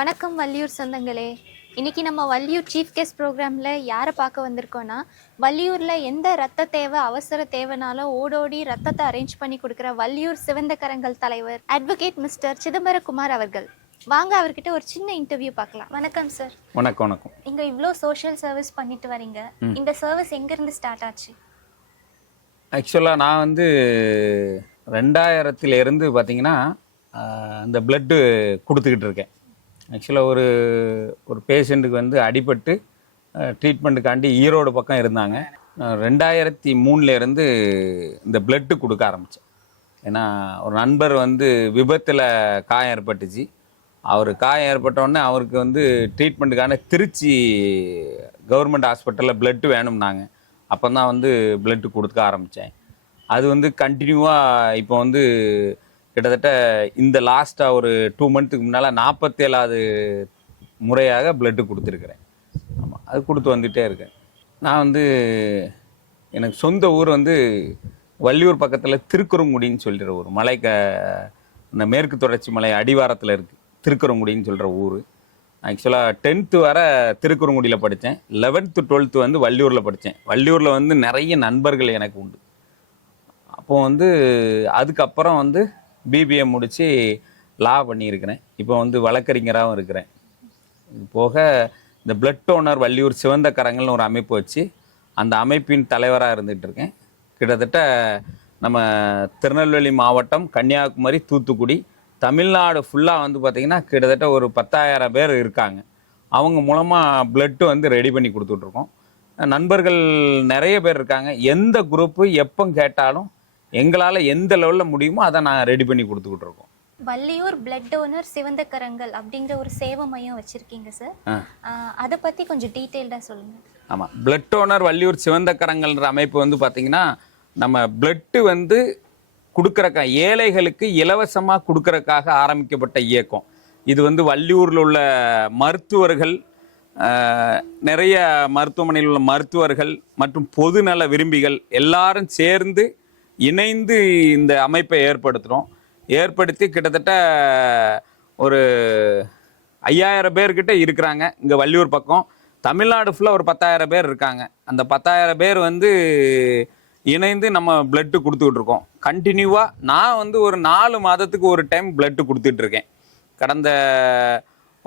வணக்கம் வள்ளியூர் சொந்தங்களே. இன்னைக்கு நம்ம வள்ளியூர் சீஃப் கெஸ்ட் ப்ரோக்ராமில் யாரை பார்க்க வந்திருக்கோன்னா வள்ளியூரில் எந்த ரத்த தேவை அவசர தேவைனாலும் ஓடோடி ரத்தத்தை அரேஞ்ச் பண்ணி கொடுக்குற வள்ளியூர் சிவந்த கரங்கள் தலைவர் அட்வொகேட் மிஸ்டர் சிதம்பரகுமார் அவர்கள். வாங்க அவர்கிட்ட ஒரு சின்ன இன்டர்வியூ பார்க்கலாம். வணக்கம் சார் வணக்கம் வணக்கம். இங்கே இவ்வளோ சோஷியல் சர்வீஸ் பண்ணிட்டு வரீங்க. இந்த சர்வீஸ் எங்கேருந்து ஸ்டார்ட் ஆச்சு? ஆக்சுவலாக நான் வந்து ரெண்டாயிரத்துல இருந்து பார்த்தீங்கன்னா இந்த பிளட்டு கொடுத்துக்கிட்டு இருக்கேன். ஆக்சுவலாக ஒரு ஒரு பேஷண்ட்டுக்கு வந்து அடிபட்டு ட்ரீட்மெண்ட்டுக்காண்டி ஈரோடு பக்கம் இருந்தாங்க. ரெண்டாயிரத்தி மூணுலேருந்து இந்த பிளட்டு கொடுக்க ஆரம்பித்தேன் ஏன்னா ஒரு நண்பர் வந்து விபத்தில் காயம் ஏற்பட்டுச்சு. அவர் காயம் ஏற்பட்டோடனே அவருக்கு வந்து ட்ரீட்மெண்ட்டுக்கான திருச்சி கவர்மெண்ட் ஹாஸ்பிட்டலில் பிளட்டு வேணும்னாங்க. அப்போ தான் வந்து பிளட்டு கொடுக்க ஆரம்பித்தேன் அது வந்து கண்டினியூவாக இப்போ வந்து கிட்டத்தட்ட இந்த லாஸ்ட்டாக ஒரு டூ மந்த்துக்கு முன்னால் நாற்பத்தேழாவது முறையாக பிளட்டு கொடுத்துருக்குறேன். ஆமாம் அது கொடுத்து வந்துகிட்டே இருக்கேன். நான் வந்து எனக்கு சொந்த ஊர் வந்து வள்ளியூர் பக்கத்தில் திருக்குறங்குடின்னு சொல்கிற ஊர். மலை க இந்த மேற்கு தொடர்ச்சி மலை அடிவாரத்தில் இருக்குது திருக்குறங்குடின்னு சொல்கிற ஊர். ஆக்சுவலாக டென்த்து வர திருக்குறங்குடியில் படித்தேன் லெவன்த்து டுவெல்த்து வந்து வள்ளியூரில் படித்தேன் வள்ளியூரில் வந்து நிறைய நண்பர்கள் எனக்கு உண்டு. அப்போது வந்து அதுக்கப்புறம் வந்து பிபிஏ முடித்து லா பண்ணியிருக்கிறேன். இப்போ வந்து வழக்கறிஞராகவும் இருக்கிறேன். இது போக இந்த பிளட் டோனர் வள்ளியூர் சிவந்த கரங்கள்னு ஒரு அமைப்பு வச்சு அந்த அமைப்பின் தலைவராக இருந்துகிட்டு இருக்கேன். கிட்டத்தட்ட நம்ம திருநெல்வேலி மாவட்டம் கன்னியாகுமரி தூத்துக்குடி தமிழ்நாடு ஃபுல்லாக வந்து பார்த்திங்கன்னா கிட்டத்தட்ட ஒரு பத்தாயிரம் பேர் இருக்காங்க. அவங்க மூலமாக பிளட்டு வந்து ரெடி பண்ணி கொடுத்துட்ருக்கோம் நண்பர்கள் நிறைய பேர் இருக்காங்க. எந்த குரூப்பு எப்போ கேட்டாலும் எங்களால் எந்த லெவலில் முடியுமோ அதை நான் ரெடி பண்ணி கொடுத்துக்கிட்டு இருக்கோம். வள்ளியூர் பிளட் டோனர் சிவந்த கரங்கள் அப்படிங்கிற ஒரு சேவை மையம் வச்சுருக்கீங்க சார் அதை பற்றி கொஞ்சம் டீட்டெயில்டாக சொல்லுங்கள் ஆமாம் பிளட் டோனர் வள்ளியூர் சிவந்த கரங்கள்ன்ற அமைப்பு வந்து பார்த்திங்கன்னா நம்ம பிளட்டு வந்து கொடுக்குறக்கா ஏழைகளுக்கு இலவசமாக கொடுக்கறக்காக ஆரம்பிக்கப்பட்ட இயக்கம். இது வந்து வள்ளியூரில் உள்ள மருத்துவர்கள் நிறைய மருத்துவமனையில் உள்ள மருத்துவர்கள் மற்றும் பொதுநல விரும்பிகள் எல்லாரும் சேர்ந்து இணைந்து இந்த அமைப்பை ஏற்படுத்துகிறோம் ஏற்படுத்தி கிட்டத்தட்ட ஒரு ஐயாயிரம் பேர்கிட்ட இருக்கிறாங்க. இங்கே வள்ளியூர் பக்கம். தமிழ்நாடு ஃபுல்லாக ஒரு பத்தாயிரம் பேர் இருக்காங்க. அந்த பத்தாயிரம் பேர் வந்து இணைந்து நம்ம பிளட்டு கொடுத்துக்கிட்டு இருக்கோம். கண்டினியூவாக நான் வந்து ஒரு நாலு மாதத்துக்கு ஒரு டைம் பிளட்டு கொடுத்துட்ருக்கேன் கடந்த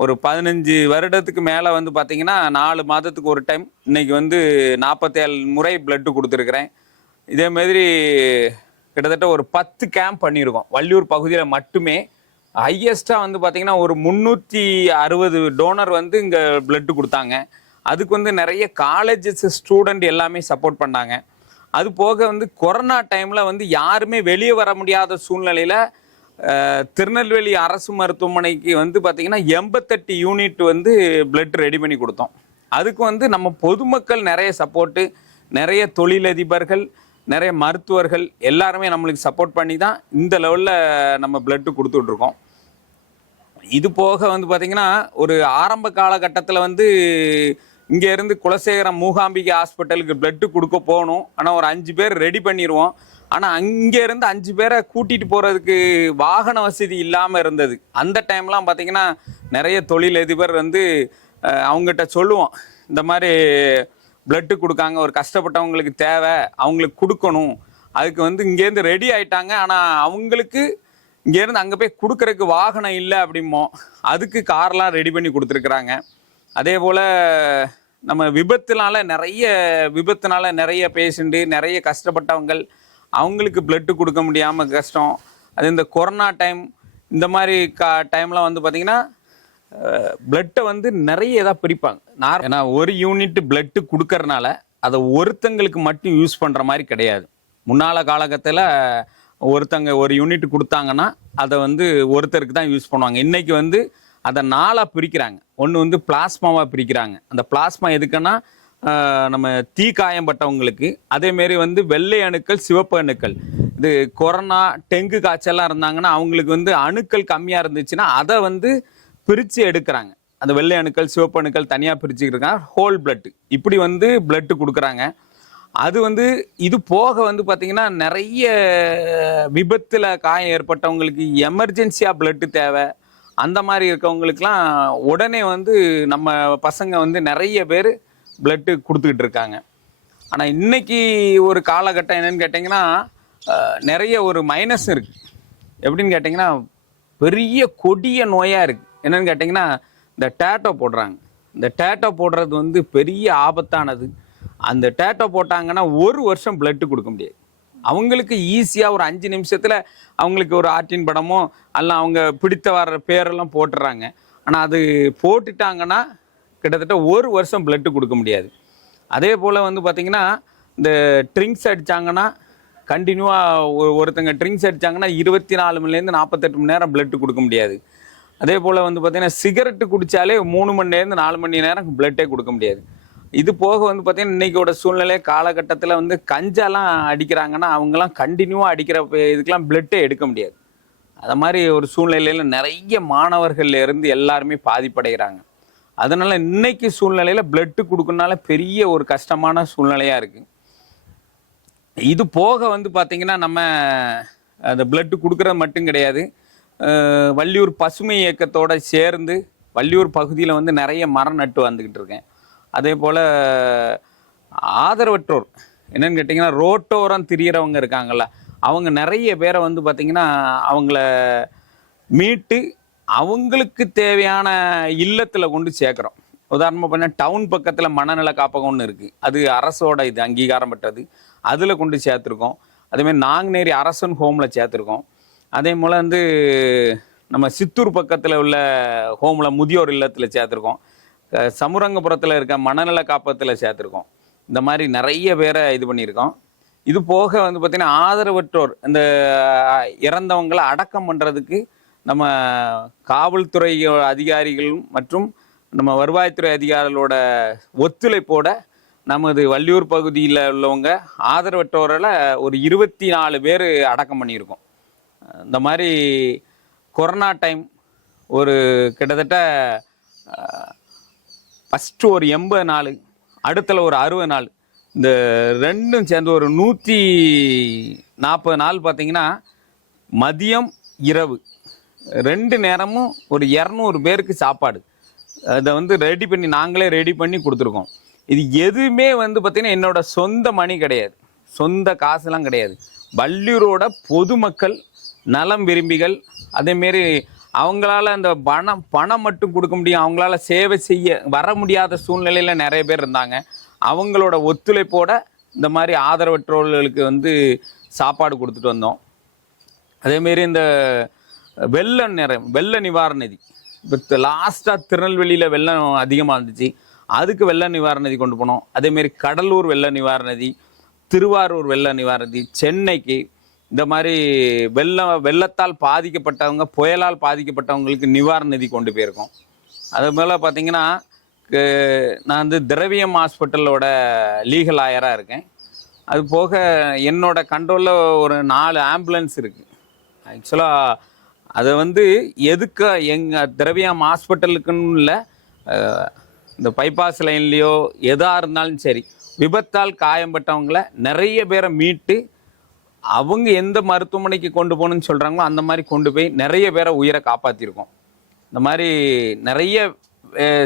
ஒரு பதினஞ்சு வருடத்துக்கு மேலே வந்து பார்த்திங்கன்னா நாலு மாதத்துக்கு ஒரு டைம் இன்னைக்கு வந்து நாற்பத்தேழு முறை பிளட்டு கொடுத்துருக்குறேன். இதே மாதிரி கிட்டத்தட்ட ஒரு பத்து கேம்ப் பண்ணியிருக்கோம். வள்ளியூர் பகுதியில் மட்டுமே. ஹையஸ்ட்டாக வந்து பார்த்திங்கன்னா ஒரு முந்நூற்றி அறுபது டோனர் வந்து இங்கே பிளட்டு கொடுத்தாங்க. அதுக்கு வந்து நிறைய காலேஜஸ் ஸ்டூடெண்ட் எல்லாமே சப்போர்ட் பண்ணாங்க. அது போக வந்து கொரோனா டைமில் வந்து யாருமே வெளியே வர முடியாத சூழ்நிலையில் திருநெல்வேலி அரசு மருத்துவமனைக்கு வந்து பார்த்திங்கன்னா எண்பத்தெட்டு யூனிட் வந்து பிளட் ரெடி பண்ணி கொடுத்தோம். அதுக்கு வந்து நம்ம பொதுமக்கள் நிறைய சப்போர்ட்டு நிறைய தொழிலதிபர்கள் நிறைய மருத்துவர்கள் எல்லாருமே நம்மளுக்கு சப்போர்ட் பண்ணி தான் இந்த லெவலில் நம்ம பிளட்டு கொடுத்துட்ருக்கோம். இது போக வந்து பார்த்தீங்கன்னா ஒரு ஆரம்ப காலகட்டத்தில் வந்து இங்கேருந்து குலசேகரம் மூகாம்பிகை ஹாஸ்பிட்டலுக்கு பிளட்டு கொடுக்க போகணும். ஆனால் ஒரு அஞ்சு பேர் ரெடி பண்ணிடுவோம் ஆனால் அங்கே இருந்து அஞ்சு பேரை கூட்டிகிட்டு போகிறதுக்கு வாகன வசதி இல்லாமல் இருந்தது. அந்த டைம்லாம் பார்த்திங்கன்னா நிறைய தொழிலதிபர் வந்து அவங்ககிட்ட சொல்லுவோம். இந்த மாதிரி பிளட்டு கொடுக்காங்க ஒரு கஷ்டப்பட்டவங்களுக்கு தேவை அவங்களுக்கு கொடுக்கணும். அதுக்கு வந்து இங்கேருந்து ரெடி ஆயிட்டாங்க. ஆனால் அவங்களுக்கு இங்கேருந்து அங்கே போய் கொடுக்கறதுக்கு வாகனம் இல்லை அப்படிமோ அதுக்கு கார்லாம் ரெடி பண்ணி கொடுத்துருக்குறாங்க. அதே போல் நம்ம விபத்துனால நிறைய விபத்துனால நிறைய பேஷண்ட்டு நிறைய கஷ்டப்பட்டவங்கள் அவங்களுக்கு பிளட்டு கொடுக்க முடியாமல் கஷ்டம். அது இந்த கொரோனா டைம் இந்த மாதிரி கா டைம்லாம் வந்து பார்த்திங்கன்னா பிளட்டை வந்து நிறைய இதாக பிரிப்பாங்க. நார் ஏன்னா ஒரு யூனிட் பிளட்டு கொடுக்கறனால அதை ஒருத்தங்களுக்கு மட்டும் யூஸ் பண்ணுற மாதிரி கிடையாது. முன்னால காலகட்டத்தில் ஒருத்தங்க ஒரு யூனிட் கொடுத்தாங்கன்னா அதை வந்து ஒருத்தருக்கு தான் யூஸ் பண்ணுவாங்க. இன்றைக்கி வந்து அதை நாலாக பிரிக்கிறாங்க. ஒன்று வந்து பிளாஸ்மாவாக பிரிக்கிறாங்க. அந்த பிளாஸ்மா எதுக்குன்னா நம்ம தீ காயம்பட்டவங்களுக்கு. அதேமாரி வந்து வெள்ளை அணுக்கள் சிவப்பு அணுக்கள். இது கொரோனா டெங்கு காய்ச்சல்லாம் இருந்தாங்கன்னா அவங்களுக்கு வந்து அணுக்கள் கம்மியாக இருந்துச்சுன்னா அதை வந்து பிரித்து எடுக்கிறாங்க. அந்த வெள்ளை அணுக்கள் சிவப்பு அணுக்கள் தனியாக பிரிச்சுக்கிட்டு ஹோல் பிளட்டு இப்படி வந்து பிளட்டு கொடுக்குறாங்க. அது வந்து இது போக வந்து பார்த்தீங்கன்னா நிறைய விபத்தில் காயம் ஏற்பட்டவங்களுக்கு எமர்ஜென்சியாக பிளட்டு தேவை. அந்த மாதிரி இருக்கவங்களுக்குலாம் உடனே வந்து நம்ம பசங்க வந்து நிறைய பேர் பிளட்டு கொடுத்துக்கிட்டு இருக்காங்க. ஆனால் இன்னைக்கு ஒரு காலகட்டம் என்னன்னு கேட்டிங்கன்னா நிறைய ஒரு மைனஸ் இருக்குது எப்படின்னு கேட்டிங்கன்னா பெரிய கொடிய நோயாக இருக்குது என்னன்னு கேட்டிங்கன்னா இந்த டேட்டோ போடுறாங்க. இந்த டேட்டோ போடுறது வந்து பெரிய ஆபத்தானது. அந்த டேட்டோ போட்டாங்கன்னா ஒரு வருஷம் பிளட்டு கொடுக்க முடியாது. அவங்களுக்கு ஈஸியாக ஒரு அஞ்சு நிமிஷத்தில் அவங்களுக்கு ஒரு ஆர்டின் படமோ அல்ல அவங்க பிடித்த வர்ற பேரெல்லாம் போட்டுறாங்க. ஆனால் அது போட்டுட்டாங்கன்னா கிட்டத்தட்ட ஒரு வருஷம் பிளட்டு கொடுக்க முடியாது. அதே போல் வந்து பார்த்திங்கன்னா இந்த ட்ரிங்க்ஸ் அடித்தாங்கன்னா கண்டினியூவாக ஒருத்தங்க ட்ரிங்க்ஸ் அடித்தாங்கன்னா இருபத்தி நாலு மணிலேருந்து நாற்பத்தெட்டு மணி நேரம் பிளட்டு கொடுக்க முடியாது. அதே போல் வந்து பார்த்திங்கன்னா சிகரெட்டு குடித்தாலே மூணு மணி நேரம் நாலு மணி நேரம் பிளட்டே கொடுக்க முடியாது. இது போக வந்து பார்த்திங்கன்னா இன்றைக்கோட சூழ்நிலை காலகட்டத்தில் வந்து கஞ்சாலாம் அடிக்கிறாங்கன்னா அவங்கெல்லாம் கண்டினியூவாக அடிக்கிற இதுக்கெலாம் பிளட்டே எடுக்க முடியாது. அது மாதிரி ஒரு சூழ்நிலையில் நிறைய மாணவர்கள் இருந்து எல்லாருமே பாதிப்படைகிறாங்க. அதனால் இன்னைக்கு சூழ்நிலையில் பிளட்டு கொடுக்கறனால பெரிய ஒரு கஷ்டமான சூழ்நிலையாக இருக்குது இது போக வந்து பார்த்தீங்கன்னா நம்ம அந்த பிளட்டு கொடுக்குறது மட்டும் கிடையாது. வள்ளியூர் பசுமை இயக்கத்தோடு சேர்ந்து வள்ளியூர் பகுதியில் வந்து நிறைய மரம் நட்டு வந்துக்கிட்டு இருக்கேன். அதே போல் ஆதரவற்றோர். என்னென்னு கேட்டிங்கன்னா ரோட்டோரம் திரியறவங்க இருக்காங்கள்ல அவங்க நிறைய பேரை வந்து பார்த்திங்கன்னா அவங்கள மீட்டு அவங்களுக்கு தேவையான இல்லத்தில் கொண்டு சேர்க்குறோம். உதாரணமாக பார்த்தீங்கன்னா டவுன் பக்கத்தில் மனநல காப்பகம் ஒன்று இருக்குது அது அரசோட இது அங்கீகாரம் பெற்றது. அதில் கொண்டு சேர்த்துருக்கோம். அதேமாதிரி நாங்குநேரி அரசன் ஹோமில் சேர்த்துருக்கோம். அதே போல் வந்து நம்ம சித்தூர் பக்கத்தில் உள்ள ஹோமில் முதியோர் இல்லத்தில் சேர்த்துருக்கோம். சமுரங்கபுரத்தில் இருக்க மனநல காப்பகத்தில் சேர்த்துருக்கோம். இந்த மாதிரி நிறைய பேரை இது பண்ணியிருக்கோம். இது போக வந்து பார்த்திங்கன்னா ஆதரவற்றோர் இந்த இறந்தவங்களை அடக்கம் பண்ணுறதுக்கு நம்ம காவல்துறை அதிகாரிகள் மற்றும் நம்ம வருவாய்த்துறை அதிகாரிகளோட ஒத்துழைப்போட நமது வள்ளியூர் பகுதியில் உள்ளவங்க ஆதரவற்றோரில் ஒரு இருபத்தி நாலு பேர் அடக்கம் பண்ணியிருக்கோம். இந்த மாதிரி கொரோனா டைம் ஒரு கிட்டத்தட்ட ஃபஸ்ட்டு ஒரு எண்பது நாள் அடுத்தல ஒரு அறுபது நாள் இந்த ரெண்டும் சேர்ந்து ஒரு நூற்றி நாற்பது நாள் பார்த்தீங்கன்னா மதியம் இரவு. ரெண்டு நேரமும் ஒரு இரநூறு பேருக்கு சாப்பாடு. அதை வந்து ரெடி பண்ணி நாங்களே ரெடி பண்ணி கொடுத்துருக்கோம். இது எதுவுமே வந்து பார்த்திங்கன்னா என்னோடய சொந்த மணி கிடையாது. சொந்த காசுலாம் கிடையாது. வள்ளியூரோட பொதுமக்கள் நலம் விரும்பிகள். அதேமாரி அவங்களால அந்த பணம் பணம் மட்டும் கொடுக்க முடியும். அவங்களால சேவை செய்ய வர முடியாத சூழ்நிலையில் நிறைய பேர் இருந்தாங்க. அவங்களோட ஒத்துழைப்போட இந்த மாதிரி ஆதரவற்றோர்களுக்கு வந்து சாப்பாடு கொடுத்துட்டு வந்தோம். அதேமாரி இந்த வெள்ள நிறம் வெள்ள நிவாரண நிதி. இப்போ லாஸ்ட்டாக திருநெல்வேலியில் வெள்ளம் அதிகமாக இருந்துச்சு. அதுக்கு வெள்ள நிவாரண நிதி கொண்டு போனோம். அதேமாரி கடலூர் வெள்ள நிவாரண நிதி திருவாரூர் வெள்ள நிவாரண நிதி சென்னைக்கு இந்த மாதிரி வெள்ளம் வெள்ளத்தால் பாதிக்கப்பட்டவங்க புயலால் பாதிக்கப்பட்டவங்களுக்கு நிவாரண நிதி கொண்டு போயிருக்கோம். அது மேலே பார்த்தீங்கன்னா நான் வந்து திரவியம் ஹாஸ்பிட்டலோட லீகல் ஆயராக இருக்கேன். அது போக என்னோடய கண்ட்ரோலில் ஒரு நாலு ஆம்புலன்ஸ் இருக்குது ஆக்சுவலாக அதை வந்து எதுக்கு எங்கள் திரவியம் ஹாஸ்பிட்டலுக்குன்னு இல்லை இந்த பைபாஸ் லைன்லேயோ எதாக இருந்தாலும் சரி விபத்தால் காயம்பட்டவங்கள நிறைய பேரை மீட்டு அவங்க எந்த மருத்துவமனைக்கு கொண்டு போகணும்னு சொல்கிறாங்களோ அந்த மாதிரி கொண்டு போய் நிறைய பேரை உயிரை காப்பாற்றிருக்கோம் இந்த மாதிரி நிறைய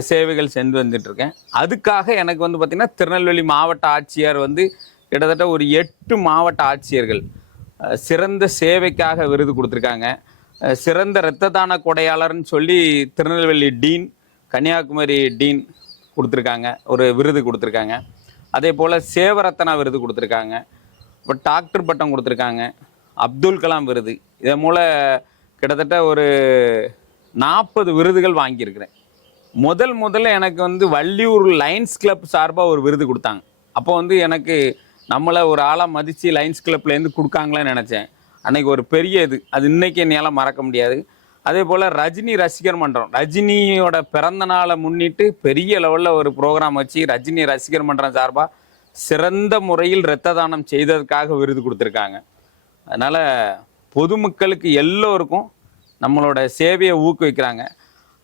சேவைகள் சென்று வந்துட்டுருக்கேன் அதுக்காக எனக்கு வந்து பார்த்திங்கன்னா திருநெல்வேலி மாவட்ட ஆட்சியர் வந்து கிட்டத்தட்ட ஒரு எட்டு மாவட்ட ஆட்சியர்கள் சிறந்த சேவைக்காக விருது கொடுத்துருக்காங்க. சிறந்த இரத்த தான கொடையாளர்னு சொல்லி திருநெல்வேலி டீன் கன்னியாகுமரி டீன் கொடுத்துருக்காங்க. ஒரு விருது கொடுத்துருக்காங்க. அதே போல் சேவரத்தனா விருது கொடுத்துருக்காங்க. இப்போ டாக்டர் பட்டம் கொடுத்துருக்காங்க. அப்துல் கலாம் விருது. இதன் மூலம் கிட்டத்தட்ட ஒரு நாற்பது விருதுகள் வாங்கியிருக்கிறேன். முதல் முதல்ல எனக்கு வந்து வள்ளியூர் லைன்ஸ் கிளப் சார்பாக ஒரு விருது கொடுத்தாங்க. அப்போ வந்து எனக்கு நம்மளை ஒரு ஆளாக மதித்து லைன்ஸ் கிளப்லேருந்து கொடுக்காங்களேன்னு நினச்சேன். அன்னைக்கு ஒரு பெரிய இது. அது இன்னைக்கு என்னால் மறக்க முடியாது. அதே போல் ரஜினி ரசிகர் மன்றம். ரஜினியோட பிறந்த நாளை முன்னிட்டு பெரிய லெவலில் ஒரு ப்ரோக்ராம் வச்சு ரஜினி ரசிகர் மன்றம் சார்பாக சிறந்த முறையில் இரத்த தானம் செய்ததற்காக விருது கொடுத்துருக்காங்க. அதனால் பொதுமக்களுக்கு எல்லோருக்கும் நம்மளோட சேவையை ஊக்குவிக்கிறாங்க.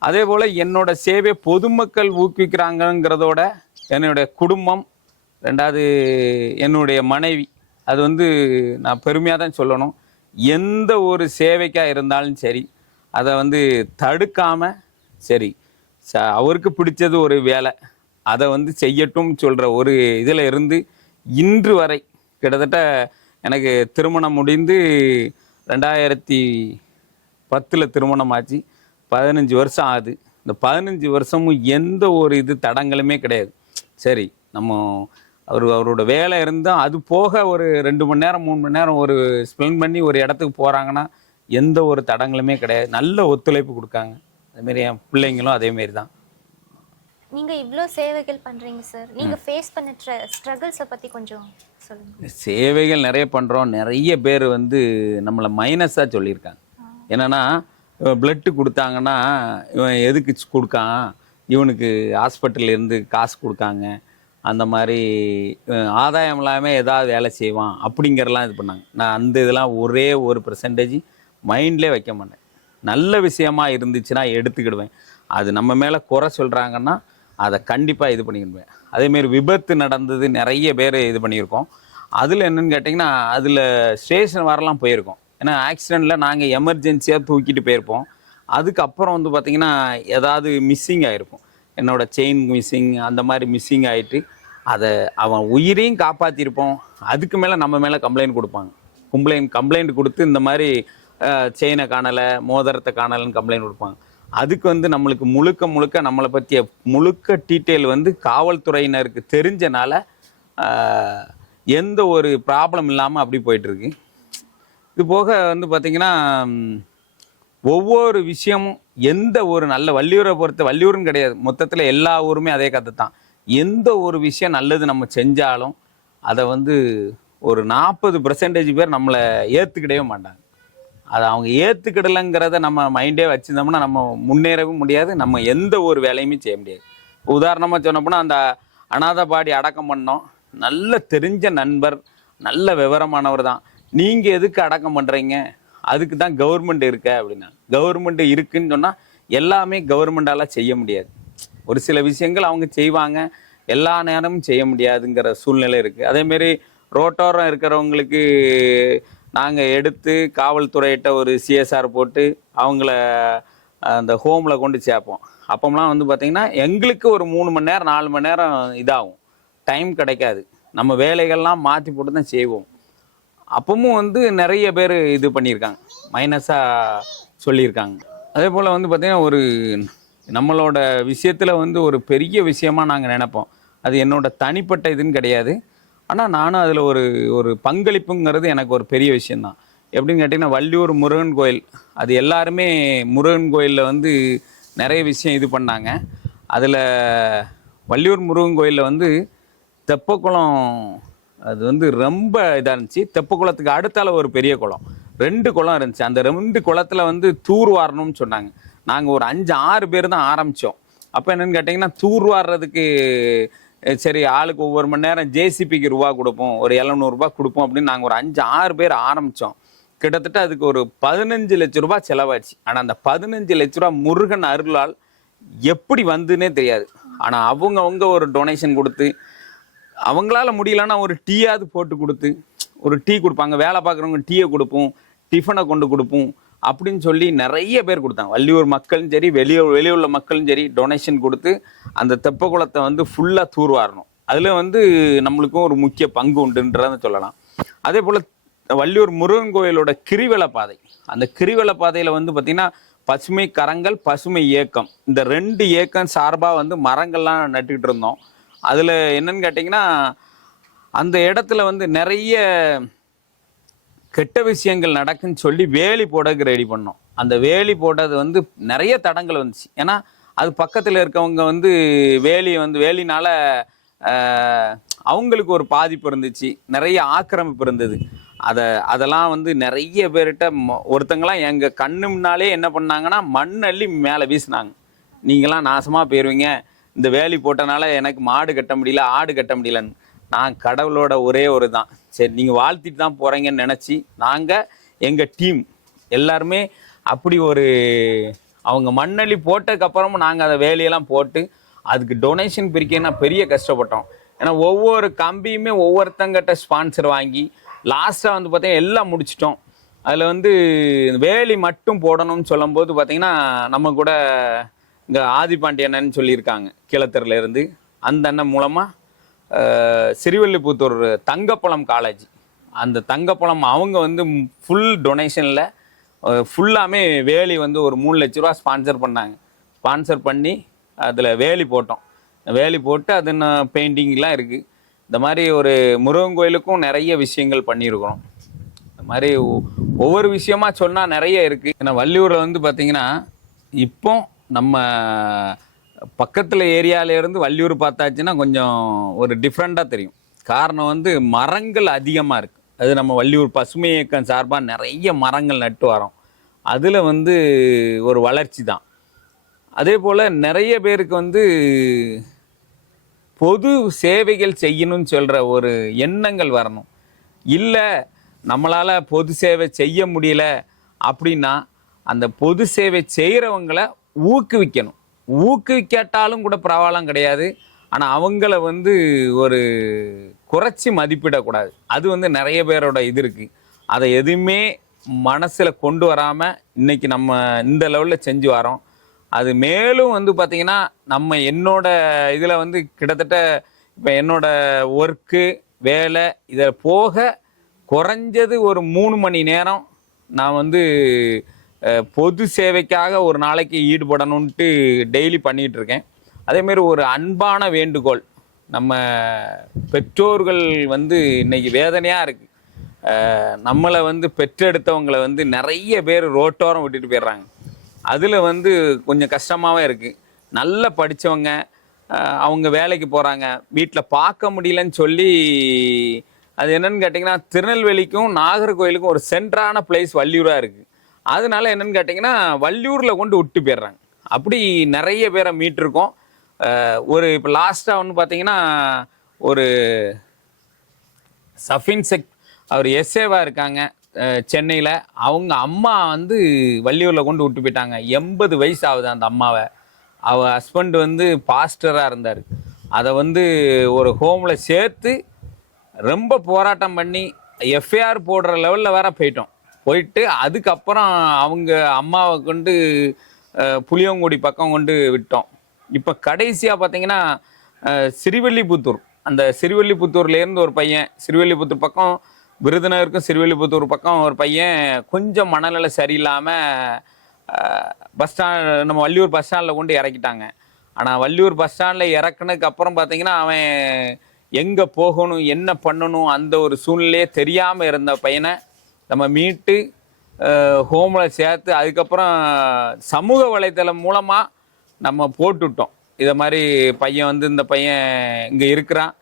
அதே போல் என்னோட சேவையை பொதுமக்கள் ஊக்குவிக்கிறாங்கங்கிறதோட என்னுடைய குடும்பம் ரெண்டாவது என்னுடைய மனைவி அது வந்து நான் பெருமையாக தான் சொல்லணும். எந்த ஒரு சேவைக்காக இருந்தாலும் சரி அதை வந்து தடுக்காமல் சரி ச அவருக்கு பிடிச்சது ஒரு வேலை. அதை வந்து செய்யட்டும் சொல்கிற ஒரு இதில் இருந்து இன்று வரை கிட்டத்தட்ட எனக்கு திருமணம் முடிந்து ரெண்டாயிரத்தி பத்தில் திருமணம் ஆச்சு. பதினஞ்சு வருஷம் ஆகுது. இந்த பதினஞ்சு வருஷமும் எந்த ஒரு இது தடங்களுமே கிடையாது. சரி நம்ம அவர் அவரோட வேலை இருந்தால் அது போக ஒரு ரெண்டு மணி நேரம் மூணு மணி நேரம் ஒரு ஸ்பெண்ட் பண்ணி ஒரு இடத்துக்கு போகிறாங்கன்னா எந்த ஒரு தடங்களுமே கிடையாது. நல்ல ஒத்துழைப்பு கொடுக்காங்க. அதேமாரி என் பிள்ளைங்களும் அதேமாரி தான். நீங்க இவ்ளோ சேவைகள் பண்றீங்க சார் நீங்க ஃபேஸ் பண்ண ஸ்ட்ரகிள்ஸை பத்தி கொஞ்சம் சொல்லுங்க. சேவைகள் நிறைய பண்ணுறோம் நிறைய பேர் வந்து நம்மளை மைனஸாக சொல்லியிருக்காங்க. என்னன்னா பிளட்டு கொடுத்தாங்கன்னா இவன் எதுக்கு கொடுக்கான்? இவனுக்கு ஹாஸ்பிட்டல்ல இருந்து காசு கொடுக்காங்க. அந்த மாதிரி ஆதாயம் இல்லாமல் ஏதாவது வேலை செய்வான் அப்படிங்கிறலாம் இது பண்ணாங்க. நான் அந்த இதெல்லாம் ஒரே ஒரு பெர்சன்டேஜ் மைண்ட்லேயே வைக்க மாட்டேன். நல்ல விஷயமா இருந்துச்சுன்னா எடுத்துக்கிடுவேன். அது நம்ம மேலே குறை சொல்கிறாங்கன்னா அதை கண்டிப்பாக இது பண்ணிக்கிடுவேன் அதேமாரி விபத்து நடந்தது நிறைய பேர் இது பண்ணியிருக்கோம். அதில் என்னென்னு கேட்டிங்கன்னா அதில் ஸ்டேஷன் வரலாம் போயிருக்கோம். ஏன்னா ஆக்சிடெண்ட்டில் நாங்கள் எமர்ஜென்சியாக தூக்கிட்டு போயிருப்போம். அதுக்கப்புறம் வந்து பார்த்திங்கன்னா ஏதாவது மிஸ்ஸிங் ஆகிருக்கும் என்னோடய செயின் மிஸ்ஸிங் அந்த மாதிரி மிஸ்ஸிங் ஆகிட்டு அதை அவன் உயிரையும் காப்பாற்றிருப்போம் அதுக்கு மேலே நம்ம மேலே கம்ப்ளைண்ட் கொடுப்பாங்க. கம்ப்ளைண்ட் கம்ப்ளைண்ட் கொடுத்து இந்த மாதிரி செயினை காணலை மோதிரத்தை காணலைன்னு கம்ப்ளைண்ட் கொடுப்பாங்க. அதுக்கு வந்து நம்மளுக்கு முழுக்க முழுக்க நம்மளை பற்றிய முழுக்க டீட்டெயில் வந்து காவல்துறையினருக்கு தெரிஞ்சனால எந்த ஒரு ப்ராப்ளம் இல்லாமல் அப்படி போயிட்டுருக்கு. இது போக வந்து பார்த்திங்கன்னா ஒவ்வொரு விஷயமும் எந்த ஒரு நல்ல வள்ளியூரை பொறுத்த வள்ளியூர்னு கிடையாது. மொத்தத்தில் எல்லா ஊருமே அதே கதை தான் எந்த ஒரு விஷயம் நல்லது நம்ம செஞ்சாலும் அதை வந்து ஒரு நாற்பது பர்சன்டேஜ் பேர் நம்மளை ஏற்றுக்கிடவே மாட்டாங்க. அதை அவங்க ஏற்றுக்கிடலைங்கிறத நம்ம மைண்டே வச்சுருந்தோம்னா நம்ம முன்னேறவும் முடியாது. நம்ம எந்த ஒரு வேலையுமே செய்ய முடியாது. உதாரணமாக சொன்னோம்னா அந்த அனாதபாடி அடக்கம் பண்ணோம். நல்ல தெரிஞ்ச நண்பர் நல்ல விவரமானவர் தான். நீங்கள் எதுக்கு அடக்கம் பண்ணுறீங்க அதுக்கு தான் கவர்மெண்ட் இருக்க அப்படின்னா. கவர்மெண்ட் இருக்குன்னு சொன்னால் எல்லாமே கவர்மெண்டால் செய்ய முடியாது. ஒரு சில விஷயங்கள் அவங்க செய்வாங்க. எல்லா நேரமும் செய்ய முடியாதுங்கிற சூழ்நிலை இருக்குது அதேமாரி ரோட்டோரம் இருக்கிறவங்களுக்கு நாங்கள் எடுத்து காவல்துறையிட்ட ஒரு சிஎஸ்ஆர் போட்டு அவங்கள அந்த ஹோமில் கொண்டு சேர்ப்போம் அப்போம்லாம் வந்து பார்த்திங்கன்னா எங்களுக்கு ஒரு மூணு மணி நேரம் நாலு மணி நேரம் இதாகும். டைம் கிடைக்காது. நம்ம வேலைகள்லாம் மாற்றி போட்டு தான் செய்வோம். அப்பவும் வந்து நிறைய பேர் இது பண்ணியிருக்காங்க. மைனஸாக சொல்லியிருக்காங்க. அதே போல் வந்து பார்த்திங்கன்னா ஒரு நம்மளோட விஷயத்தில் வந்து ஒரு பெரிய விஷயமாக நாங்கள் நினைப்போம். அது என்னோட தனிப்பட்ட இதுன்னு கிடையாது. ஆனால் நானும் அதில் ஒரு ஒரு பங்களிப்புங்கிறது எனக்கு ஒரு பெரிய விஷயந்தான் எப்படின்னு கேட்டிங்கன்னா வள்ளியூர் முருகன் கோயில். அது எல்லாருமே முருகன் கோயிலில் வந்து நிறைய விஷயம் இது பண்ணாங்க. அதில் வள்ளியூர் முருகன் கோயிலில் வந்து தெப்பக்குளம் அது வந்து ரொம்ப இதாக இருந்துச்சு. தெப்பக்குளத்துக்கு அடுத்தால ஒரு பெரிய குளம். ரெண்டு குளம் இருந்துச்சு. அந்த ரெண்டு குளத்தில் வந்து தூர் வாரணும்னு சொன்னாங்க. நாங்கள் ஒரு அஞ்சு ஆறு பேர் தான் ஆரம்பித்தோம் அப்போ என்னென்னு கேட்டிங்கன்னா தூர் வாடுறதுக்கு சரி ஆளுக்கு ஒவ்வொரு மணி நேரம் ஜேசிபிக்கு ரூபா கொடுப்போம். ஒரு எழுநூறுபா கொடுப்போம் அப்படின்னு நாங்கள் ஒரு அஞ்சு ஆறு பேர் ஆரம்பித்தோம் கிட்டத்தட்ட அதுக்கு ஒரு பதினஞ்சு லட்ச ரூபா செலவாச்சு ஆனால் அந்த பதினஞ்சு லட்ச ரூபா முருகன் அருளால் எப்படி வந்துன்னே தெரியாது. ஆனால் அவங்கவுங்க ஒரு டொனேஷன் கொடுத்து அவங்களால முடியலன்னா ஒரு டீயாவது போட்டு கொடுத்து ஒரு டீ கொடுப்பாங்க. வேலை பார்க்குறவங்க டீயை கொடுப்போம் டிஃபனை கொண்டு கொடுப்போம். அப்படின்னு சொல்லி நிறைய பேர் கொடுத்தாங்க. வள்ளியூர் மக்களும் சரி வெளியூர் வெளியூர்ல மக்களும் சரி டொனேஷன் கொடுத்து அந்த தெப்பக்குளத்தை வந்து ஃபுல்லாக தூர்வாரணும். அதில் வந்து நம்மளுக்கும் ஒரு முக்கிய பங்கு உண்டுன்றதை சொல்லலாம். அதே போல் வள்ளியூர் முருகன் கோயிலோட கிரிவல பாதை. அந்த கிரிவல பாதையில் வந்து பார்த்திங்கன்னா பசுமை கரங்கள் பசுமை இயக்கம். இந்த ரெண்டு இயக்கம் சார்பாக வந்து மரங்கள்லாம் நட்டுக்கிட்டு இருந்தோம். அதில் என்னன்னு கேட்டிங்கன்னா அந்த இடத்துல வந்து நிறைய கெட்ட விஷயங்கள் நடக்குன்னு சொல்லி வேலி போடக்கு ரெடி பண்ணோம். அந்த வேலி போட்டது வந்து நிறைய தடங்கள் வந்துச்சு. ஏன்னா அது பக்கத்தில் இருக்கவங்க வந்து வேலியை வந்து வேலினால் அவங்களுக்கு ஒரு பாதிப்பு இருந்துச்சு. நிறைய ஆக்கிரமிப்பு இருந்தது. அதை அதெல்லாம் வந்து நிறைய பேர்கிட்ட ஒருத்தங்களாம் எங்கள் கண்ணு முன்னாலே என்ன பண்ணாங்கன்னா மண் அள்ளி மேலே வீசினாங்க. நீங்களாம் நாசமாக போயிடுவீங்க இந்த வேலி போட்டனால எனக்கு மாடு கட்ட முடியல ஆடு கட்ட முடியலன்னு. நான் கடவுளோட ஒரே ஒரு தான். சரி நீங்கள் வாழ்த்திட்டு தான் போகிறீங்கன்னு நினச்சி நாங்கள் எங்கள் டீம் எல்லாருமே அப்படி ஒரு அவங்க மண்ணள்ளி போட்டதுக்கப்புறமும் நாங்கள் அதை வேலையெல்லாம் போட்டு அதுக்கு டொனேஷன் பிரிக்கனா பெரிய கஷ்டப்பட்டோம். ஏன்னா ஒவ்வொரு கம்பியுமே ஒவ்வொருத்தங்கிட்ட ஸ்பான்சர் வாங்கி லாஸ்ட்டாக வந்து பார்த்தீங்கன்னா எல்லாம் முடிச்சிட்டோம். அதில் வந்து வேலி மட்டும் போடணும்னு சொல்லும்போது பார்த்திங்கன்னா நம்ம கூட இங்கே ஆதிபாண்டியண்ணன் சொல்லியிருக்காங்க கீழத்தரில் இருந்து. அந்த அண்ணன் மூலமாக சிறுவல்லிபுத்தூர் தங்கப்பழம் காலேஜ் அந்த தங்கப்பழம் அவங்க வந்து ஃபுல் டொனேஷனில் ஃபுல்லாமே வேலி வந்து ஒரு மூணு லட்ச ரூபா ஸ்பான்சர் பண்ணாங்க. ஸ்பான்சர் பண்ணி அதில் வேலி போட்டோம். வேலி போட்டு அது இன்னும் பெயிண்டிங்லாம் இருக்குது இந்த மாதிரி ஒரு முருகன் கோயிலுக்கும் நிறைய விஷயங்கள் பண்ணியிருக்கிறோம். இந்த மாதிரி ஒவ்வொரு விஷயமா சொன்னால் நிறைய இருக்குது ஏன்னா வள்ளியூரில் வந்து பார்த்திங்கன்னா இப்போ நம்ம பக்கத்தில் ஏரியாவிலேருந்து வள்ளியூர் பார்த்தாச்சுன்னா கொஞ்சம் ஒரு டிஃப்ரெண்ட்டாக தெரியும். காரணம் வந்து மரங்கள் அதிகமாக இருக்குது அது நம்ம வள்ளியூர் பசுமை இயக்கம் சார்பாக நிறைய மரங்கள் நட்டு வரோம். அதில் வந்து ஒரு வளர்ச்சி தான் அதே போல் நிறைய பேருக்கு வந்து பொது சேவைகள் செய்யணும்னு சொல்கிற ஒரு எண்ணங்கள் வரணும். இல்லை நம்மளால் பொது சேவை செய்ய முடியல அப்படின்னா அந்த பொது சேவை செய்கிறவங்கள ஊக்குவிக்கணும். ஊக்குவிக்காட்டாலும் கூட பரவாயில்லம் கிடையாது. ஆனால் அவங்கள வந்து ஒரு குறைச்சி மதிப்பிடக்கூடாது. அது வந்து நிறைய பேரோட இது இருக்குது அதை எதுவுமே மனசில் கொண்டு வராமல் இன்றைக்கி நம்ம இந்த லெவலில் செஞ்சு வரோம். அது மேலும் வந்து பார்த்திங்கன்னா நம்ம என்னோட இதில் வந்து கிட்டத்தட்ட இப்போ என்னோட ஒர்க்கு வேலை இதை போக குறைஞ்சது ஒரு மூணு மணி நேரம் நான் வந்து பொது சேவைக்காக ஒரு நாளைக்கு ஈடுபடணுன்ட்டு டெய்லி பண்ணிகிட்டு இருக்கேன் அதேமாரி ஒரு அன்பான வேண்டுகோள். நம்ம பெற்றோர்கள் வந்து இன்னைக்கு வேதனையாக இருக்குது நம்மளை வந்து பெற்றெடுத்தவங்களை வந்து நிறைய பேர் ரோட்டோரம் விட்டுட்டு போயிடுறாங்க. அதில் வந்து கொஞ்சம் கஷ்டமாகவே இருக்குது நல்லா படித்தவங்க அவங்க வேலைக்கு போகிறாங்க வீட்டில் பார்க்க முடியலன்னு சொல்லி அது என்னென்னு கேட்டிங்கன்னா திருநெல்வேலிக்கும் நாகர்கோயிலுக்கும் ஒரு சென்டரான பிளேஸ் வள்ளியூராக இருக்குது அதனால என்னன்னு கேட்டிங்கன்னா வள்ளியூரில் கொண்டு விட்டு போயிடுறாங்க. அப்படி நிறைய பேரை மீட்டிருக்கோம். ஒரு இப்போ லாஸ்ட்டாக ஒன்று பார்த்தீங்கன்னா ஒரு சஃபின் செக் அவர் எஸ்ஏவாக இருக்காங்க சென்னையில். அவங்க அம்மா வந்து வள்ளியூரில் கொண்டு விட்டு போயிட்டாங்க. எண்பது வயசு ஆகுது அந்த அம்மாவை. அவ ஹஸ்பண்ட் வந்து பாஸ்டராக இருந்தார். அதை வந்து ஒரு ஹோமில் சேர்த்து ரொம்ப போராட்டம் பண்ணி எஃப்ஐஆர் போடுற லெவலில் வேற போயிட்டோம். போயிட்டு அதுக்கப்புறம் அவங்க அம்மாவை கொண்டு புளியங்குடி பக்கம் கொண்டு விட்டோம். இப்போ கடைசியாக பார்த்தீங்கன்னா சிறுவல்லிபுத்தூர் அந்த சிறுவல்லிபுத்தூர்லேருந்து ஒரு பையன் சிறுவல்லிபுத்தூர் பக்கம் விருதுநகருக்கும் சிறுவல்லிபுத்தூர் பக்கம் ஒரு பையன் கொஞ்சம் மனநிலை சரியில்லாமல் பஸ் ஸ்டாண்ட் நம்ம வள்ளியூர் பஸ் ஸ்டாண்டில் கொண்டு இறக்கிட்டாங்க. ஆனால் வள்ளியூர் பஸ் ஸ்டாண்டில் இறக்குனதுக்கு அப்புறம் பார்த்தீங்கன்னா அவன் எங்கே போகணும் என்ன பண்ணணும் அந்த ஒரு சூழ்நிலையே தெரியாமல் இருந்த பையனை நம்ம மீட்டு ஹோமில் சேர்த்து அதுக்கப்புறம் சமூக வலைத்தளம் மூலமாக நம்ம போட்டுவிட்டோம் இதை மாதிரி பையன் வந்து இந்த பையன் இங்கே இருக்கிறான்.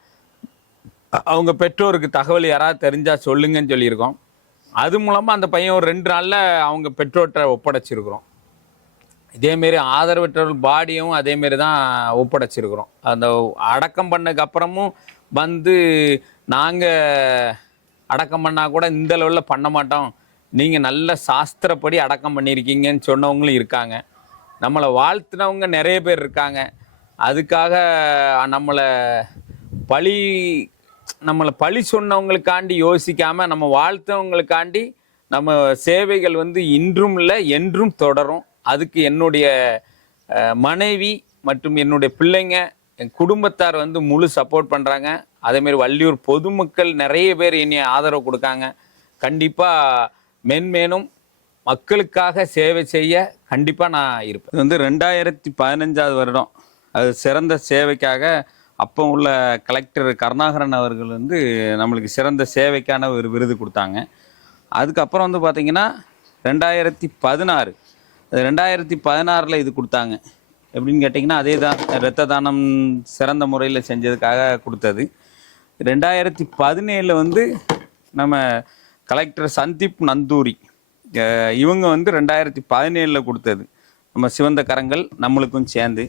அவங்க பெற்றோருக்கு தகவல் யாராவது தெரிஞ்சால் சொல்லுங்கன்னு சொல்லியிருக்கோம். அது மூலமாக அந்த பையன் ஒரு ரெண்டு நாளில் அவங்க பெற்றோர்கிட்ட ஒப்படைச்சிருக்கிறோம். இதேமாரி ஆதரவற்றவர்கள் பாடியும் அதேமாரி தான் ஒப்படைச்சிருக்கிறோம். அந்த அடக்கம் பண்ணக்கப்புறமும் வந்து நாங்கள் அடக்கம் பண்ணால் கூட இந்த லெவலில் பண்ண மாட்டோம். நீங்கள் நல்ல சாஸ்திரப்படி அடக்கம் பண்ணியிருக்கீங்கன்னு சொன்னவங்களும் இருக்காங்க. நம்மளை வாழ்த்துனவங்க நிறைய பேர் இருக்காங்க. அதுக்காக நம்மளை பழி நம்மளை பழி சொன்னவங்களுக்காண்டி யோசிக்காமல் நம்ம வாழ்த்தவங்களுக்காண்டி நம்ம சேவைகள் வந்து இன்றும் இல்லை என்றும் தொடரும். அதுக்கு என்னுடைய மனைவி மற்றும் என்னுடைய பிள்ளைங்க என் குடும்பத்தார் வந்து முழு சப்போர்ட் பண்ணுறாங்க அதேமாரி வள்ளியூர் பொதுமக்கள் நிறைய பேர் இனி ஆதரவு கொடுக்காங்க. கண்டிப்பாக மென்மேலும் மக்களுக்காக சேவை செய்ய கண்டிப்பாக நான் இருப்பேன். இது வந்து ரெண்டாயிரத்தி பதினஞ்சாவது வருடம். அது சிறந்த சேவைக்காக அப்போ உள்ள கலெக்டர் கருணாகரன் அவர்கள் வந்து நம்மளுக்கு சிறந்த சேவைக்கான ஒரு விருது கொடுத்தாங்க. அதுக்கப்புறம் வந்து பார்த்திங்கன்னா ரெண்டாயிரத்தி பதினாறு. அது ரெண்டாயிரத்தி பதினாறில் இது கொடுத்தாங்க. எப்படின்னு கேட்டிங்கன்னா அதே தான் இரத்த தானம் சிறந்த முறையில் செஞ்சதுக்காக கொடுத்தது. ரெண்டாயிரத்தி பதினேழில் வந்து நம்ம கலெக்டர் சந்தீப் நந்தூரி இவங்க வந்து ரெண்டாயிரத்தி பதினேழில் கொடுத்தது. நம்ம சிவந்த கரங்கள் நம்மளுக்கும் சேர்ந்து.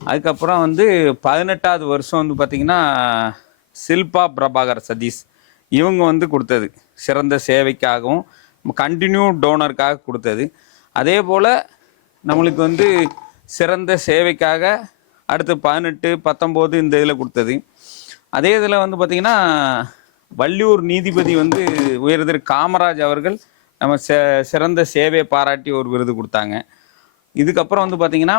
அதுக்கப்புறம் வந்து பதினெட்டாவது வருஷம் வந்து பார்த்திங்கன்னா சில்பா பிரபாகர் சதீஷ் இவங்க வந்து கொடுத்தது. சிறந்த சேவைக்காகவும் கண்டினியூ டோனருக்காக கொடுத்தது. அதே போல் நம்மளுக்கு வந்து சிறந்த சேவைக்காக அடுத்து பதினெட்டு பத்தொம்போது இந்த இதில் கொடுத்தது. அதே இதில் வந்து பார்த்திங்கன்னா வள்ளியூர் நீதிபதி வந்து உயர்திரு காமராஜ் அவர்கள் நம்ம செ சிறந்த சேவையை பாராட்டி ஒரு விருது கொடுத்தாங்க. இதுக்கப்புறம் வந்து பார்த்தீங்கன்னா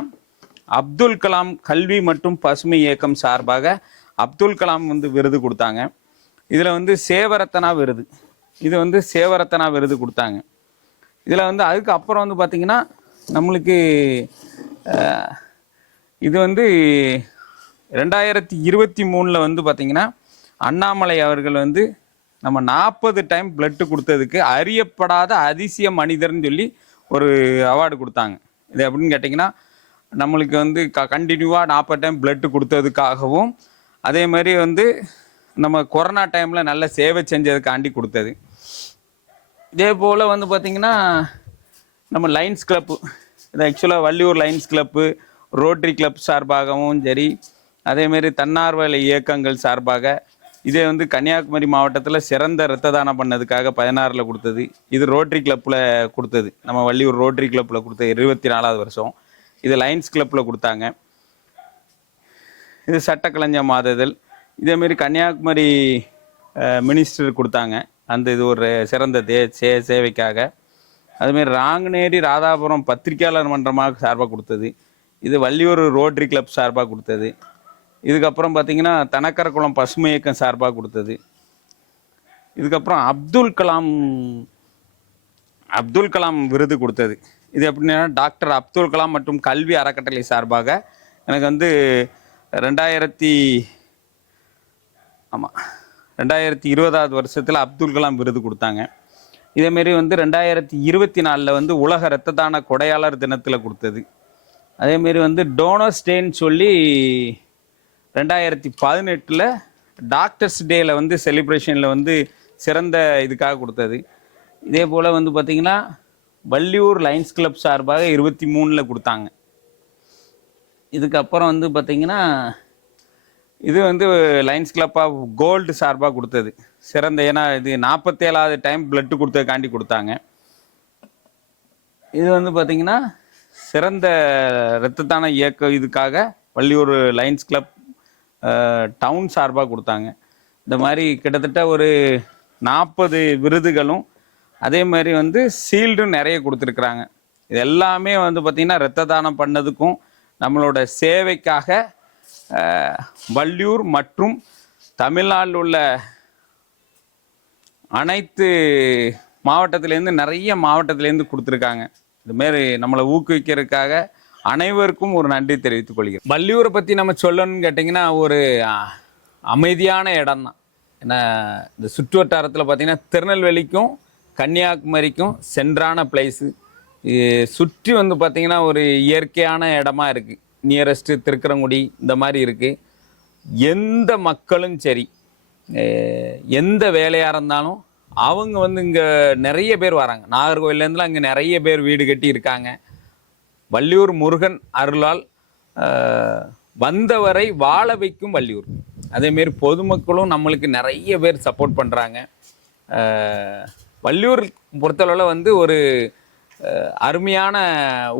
அப்துல் கலாம் கல்வி மற்றும் பசுமை இயக்கம் சார்பாக அப்துல் கலாம் வந்து விருது கொடுத்தாங்க. இதில் வந்து சேவரத்தனா விருது. இது வந்து சேவரத்தனா விருது கொடுத்தாங்க. இதில் வந்து அதுக்கு அப்புறம் வந்து பார்த்தீங்கன்னா நம்மளுக்கு இது வந்து ரெண்டாயிரத்தி இருபத்தி மூணில் வந்து பார்த்தீங்கன்னா அண்ணாமலை அவர்கள் வந்து நம்ம நாற்பது டைம் பிளட்டு கொடுத்ததுக்கு அறியப்படாத அதிசய மனிதர்னு சொல்லி ஒரு அவார்டு கொடுத்தாங்க. இது எப்படின்னு கேட்டிங்கன்னா நம்மளுக்கு வந்து க கண்டினியூவாக நாற்பது டைம் பிளட்டு கொடுத்ததுக்காகவும் அதே மாதிரி வந்து நம்ம கொரோனா டைமில் நல்ல சேவை செஞ்சதுக்காண்டி கொடுத்தது. இதே போல் வந்து பார்த்திங்கன்னா நம்ம லைன்ஸ் கிளப்பு இது ஆக்சுவலாக Valliyur Lions Club Rotary Club சார்பாகவும் சரி அதேமாரி தன்னார்வல இயக்கங்கள் சார்பாக இதே வந்து கன்னியாகுமரி மாவட்டத்தில் சிறந்த இரத்த தானம் பண்ணதுக்காக பதினாறில் கொடுத்தது. இது ரோட்டரி கிளப்பில் கொடுத்தது. நம்ம வள்ளியூர் ரோட்டரி கிளப்பில் கொடுத்தது இருபத்தி நாலாவது வருஷம். இது லைன்ஸ் கிளப்பில் கொடுத்தாங்க. இது சட்டக்கலைஞ மாததல் இதேமாரி கன்னியாகுமரி மினிஸ்டர் கொடுத்தாங்க. அந்த இது ஒரு சிறந்த தே சே சேவைக்காக. அதுமாரி ராங்கநேரி ராதாபுரம் பத்திரிக்கையாளர் மன்றமாக சார்பாக கொடுத்தது. இது வள்ளியூர் ரோட்டரி கிளப் சார்பாக கொடுத்தது. இதுக்கப்புறம் பார்த்தீங்கன்னா தனக்கரக்குளம் பசுமை இயக்கம் சார்பாக கொடுத்தது. இதுக்கப்புறம் அப்துல் கலாம் அப்துல் கலாம் விருது கொடுத்தது. இது எப்படின்னா டாக்டர் அப்துல் கலாம் மற்றும் கல்வி அறக்கட்டளை சார்பாக எனக்கு வந்து ரெண்டாயிரத்தி ஆமாம் ரெண்டாயிரத்தி இருபதாவது வருஷத்தில் அப்துல் கலாம் விருது கொடுத்தாங்க. இதேமாரி வந்து ரெண்டாயிரத்தி இருபத்தி நாலில் வந்து உலக இரத்த தான கொடையாளர் தினத்தில் கொடுத்தது. அதேமாரி வந்து டோனோஸ்டேன்னு சொல்லி ரெண்டாயிரத்தி பதினெட்டில் டாக்டர்ஸ் டேயில் வந்து செலிப்ரேஷனில் வந்து சிறந்த இதுக்காக கொடுத்தது. இதே போல் வந்து பார்த்திங்கன்னா வள்ளியூர் லைன்ஸ் கிளப் சார்பாக இருபத்தி மூணில் கொடுத்தாங்க. இதுக்கப்புறம் வந்து பார்த்திங்கன்னா இது வந்து லைன்ஸ் கிளப் ஆஃப் கோல்டு சார்பாக கொடுத்தது. சிறந்த ஏன்னா இது நாற்பத்தேழாவது டைம் பிளட்டு கொடுத்ததுக்காண்டி கொடுத்தாங்க. இது வந்து பார்த்தீங்கன்னா சிறந்த இரத்தத்தான இயக்க இதுக்காக வள்ளியூர் லைன்ஸ் கிளப் டவுன் சார்பாக கொடுத்தாங்க. இந்த மாதிரி கிட்டத்தட்ட ஒரு நாற்பது விருதுகளும் அதே மாதிரி வந்து சீல்டும் நிறைய கொடுத்துருக்குறாங்க. இது எல்லாமே வந்து பார்த்திங்கன்னா இரத்த தானம் பண்ணதுக்கும் நம்மளோட சேவைக்காக வள்ளியூர் மற்றும் தமிழ்நாட்டில் உள்ள அனைத்து மாவட்டத்திலேருந்து நிறைய மாவட்டத்திலேருந்து கொடுத்துருக்காங்க. இதுமாரி நம்மளை ஊக்குவிக்கிறதுக்காக அனைவருக்கும் ஒரு நன்றி தெரிவித்துக் கொள்கிறேன். வள்ளியூரை பற்றி நம்ம சொல்லணும்னு கேட்டிங்கன்னா ஒரு அமைதியான இடம் தான் ஏன்னா இந்த சுற்று வட்டாரத்தில் பார்த்தீங்கன்னா திருநெல்வேலிக்கும் கன்னியாகுமரிக்கும் சென்றான பிளேஸு சுற்றி வந்து பார்த்திங்கன்னா ஒரு இயற்கையான இடமா இருக்குது நியரஸ்ட்டு திருக்கரங்குடி இந்த மாதிரி இருக்குது எந்த மக்களும் சரி எந்த வேலையாக இருந்தாலும் அவங்க வந்து இங்கே நிறைய பேர் வராங்க. நாகர்கோவிலேருந்துலாம் இங்கே நிறைய பேர் வீடு கட்டி இருக்காங்க. வள்ளியூர் முருகன் அருளால் வந்தவரை வாழ வைக்கும் வள்ளியூர். அதேமாரி பொதுமக்களும் நம்மளுக்கு நிறைய பேர் சப்போர்ட் பண்ணுறாங்க வள்ளியூர் பொறுத்தளவில் வந்து ஒரு அருமையான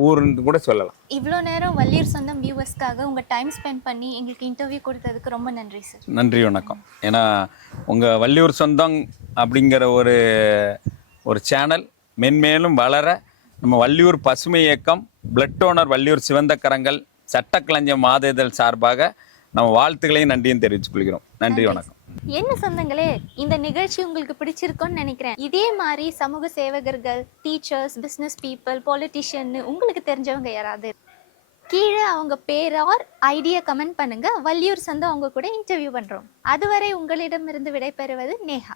ஊர்னு கூட சொல்லலாம். இவ்வளோ நேரம் வள்ளியூர் சொந்தம் வியூவர்ஸ்க்காக உங்கள் டைம் ஸ்பெண்ட் பண்ணி எங்களுக்கு இன்டர்வியூ கொடுத்ததுக்கு ரொம்ப நன்றி சார் நன்றி வணக்கம். ஏன்னா உங்கள் வள்ளியூர் சொந்தம் அப்படிங்கிற ஒரு ஒரு சேனல் மென்மேலும் வளர நம்ம வள்ளியூர் பசுமை இயக்கம் பிளட் டோனர் வள்ளியூர் சிவந்த கரங்கள் சட்டக்கலைஞர் மாத இதழ் சார்பாக நம்ம வாழ்த்துக்களையும் நன்றியும் தெரிவித்துக் கொள்கிறோம். நன்றி வணக்கம். என்ன சொந்தங்களே இந்த நிகழ்ச்சி உங்களுக்கு பிடிச்சிருக்கும்னு நினைக்கிறேன். இதே மாதிரி சமூக சேவகர்கள் டீச்சர்ஸ் பிஸ்னஸ் பீப்புள் பொலிட்டிஷியன் உங்களுக்கு தெரிஞ்சவங்க யாராவது கீழே அவங்க பேர் ஆர் ஐடியா கமெண்ட் பண்ணுங்க. வள்ளியூர் சந்தம் அவங்க கூட இன்டர்வியூ பண்றோம். அதுவரை உங்களிடமிருந்து விடைபெறுவது நேஹா.